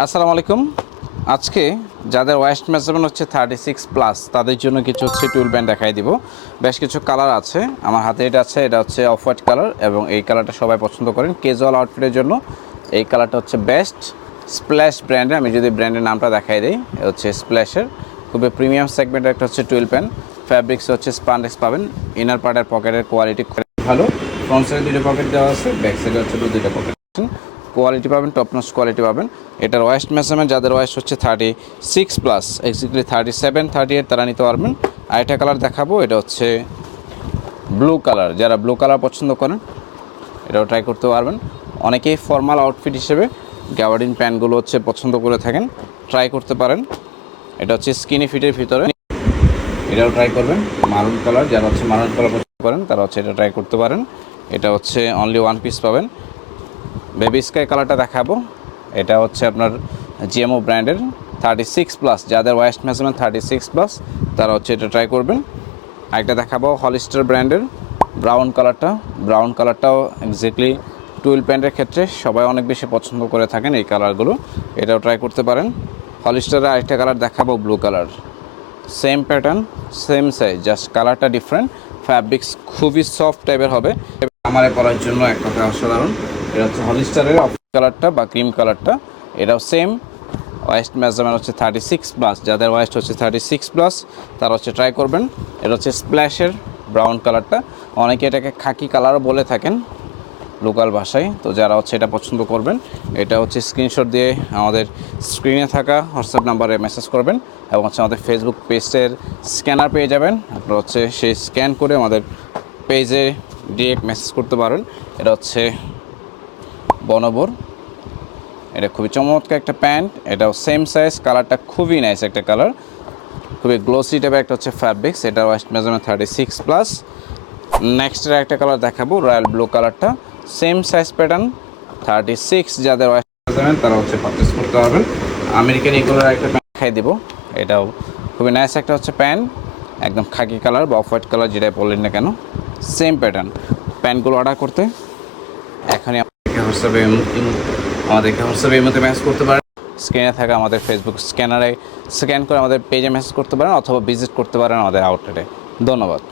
আসসালামু আলাইকুম। আজকে যাদের ওয়েস্ট মেজারমেন্ট হচ্ছে 36+ তাদের জন্য কিছু হচ্ছে টুল ব্যান্ড দেখাই দিব। বেশ কিছু কালার আছে, আমার হাতে এটা আছে, এটা হচ্ছে অফ হোয়াইট কালার এবং এই কালারটা সবাই পছন্দ করেন ক্যাজুয়াল আউটফিটের জন্য। এই কালারটা হচ্ছে বেস্ট। স্প্ল্যাশ ব্র্যান্ডের, আমি যদি ব্র্যান্ডের নামটা দেখাই দিই, এটা হচ্ছে স্প্ল্যাশের খুবই প্রিমিয়াম সেগমেন্টের একটা হচ্ছে টুইল প্যান্ট। ফ্যাব্রিক্স হচ্ছে স্পান্ডেক্স পাবেন। ইনার পার্টের পকেটের কোয়ালিটি ভালো, ফ্রন্ট সাইডে দুটো পকেট দেওয়া আছে, ব্যাক সাইডে হচ্ছে দুটো পকেট। কোয়ালিটি পাবেন, টপ নচ কোয়ালিটি পাবেন। এটার ওয়েস্ট মেজারমেন্ট যাদের ওয়েস্ট হচ্ছে 36+, এক্স্যাক্টলি 37, 38 তারা নিতে পারবেন। আরেকটা কালার দেখাবো, এটা হচ্ছে ব্লু কালার। যারা ব্লু কালার পছন্দ করেন এটাও ট্রাই করতে পারবেন। অনেকেই ফর্মাল আউটফিট হিসেবে গ্যাবার্ডিন প্যান্টগুলো হচ্ছে পছন্দ করে থাকেন, ট্রাই করতে পারেন। এটা হচ্ছে স্কিনি ফিটের ভিতরে, এটাও ট্রাই করবেন। মারুন কালার, যারা হচ্ছে মারুন কালার পছন্দ করেন তারা হচ্ছে এটা ট্রাই করতে পারেন। এটা হচ্ছে অনলি ওয়ান পিস পাবেন। বেবি স্কাই কালারটা দেখাবো, এটা হচ্ছে আপনার জিএমও ব্র্যান্ডের 36+, যাদের ওয়েস্ট মেজারমেন্ট 36+ তারা হচ্ছে এটা ট্রাই করবেন। আরেকটা দেখাবো হলিস্টার ব্র্যান্ডের ব্রাউন কালারটা। ব্রাউন কালারটাও এক্স্যাক্টলি টুইল প্যান্টের ক্ষেত্রে সবাই অনেক বেশি পছন্দ করে থাকেন এই কালারগুলো, এটাও ট্রাই করতে পারেন। হলিস্টারের আরেকটা কালার দেখাবো blue colour, same pattern same size, just কালারটা ডিফারেন্ট। ফ্যাব্রিক্স খুবই সফট টাইপের হবে, আমারে পরার জন্য এক কথা অসাধারণ। এটা হচ্ছে হলিস্টারের অফ কালারটা বা ক্রিম কালারটা, এটাও সেম। ওয়েস্ট মেজারমেন্ট হচ্ছে 36+, যাদের ওয়েস্ট হচ্ছে 36+ তারা হচ্ছে ট্রাই করবেন। এটা হচ্ছে স্প্ল্যাশের ব্রাউন কালারটা, অনেকে এটাকে খাকি কালারও বলে থাকেন লোকাল ভাষায়, তো যারা হচ্ছে এটা পছন্দ করবেন এটা হচ্ছে স্ক্রিনশট দিয়ে আমাদের স্ক্রিনে থাকা হোয়াটসঅ্যাপ নাম্বারে মেসেজ করবেন এবং হচ্ছে আমাদের ফেসবুক পেজের স্ক্যানার পেয়ে যাবেন। আপনারা হচ্ছে সেই স্ক্যান করে আমাদের পেজে ডিরেক্ট মেসেজ করতে পারেন। এটা হচ্ছে বনবর, এটা খুবই চমৎকার একটা প্যান্ট, এটাও সেম সাইজ, কালারটা খুবই নাইস একটা কালার, খুবই গ্লোসি টাইপের একটা হচ্ছে ফ্যাব্রিক্স। এটা ওয়েস্ট মেজারমেন্ট 36+। নেক্সটের একটা কালার দেখাবো রয়্যাল ব্লু কালারটা, সেম সাইজ প্যাটার্ন 36, যাদের ওয়েস্ট মেজারমেন্ট তারা হচ্ছে পারচেস করতে পারবেন। আমেরিকান এই কালার একটা প্যান্ট দেখাই দেবো, এটাও খুবই নাইস একটা হচ্ছে প্যান্ট, একদম খাকি কালার বা অফ হোয়াইট কালার যেটাই বললেন না কেন, সেম প্যাটার্ন। প্যান্টগুলো অর্ডার করতে এখনই আমাদেরকে হোয়াটসঅ্যাপে এই মধ্যে মেসেজ করতে পারেন। স্ক্রিনে থাকা আমাদের ফেসবুক স্ক্যানারে স্ক্যান করে আমাদের পেজে মেসেজ করতে পারেন অথবা ভিজিট করতে পারেন আমাদের আউটলেটে। ধন্যবাদ।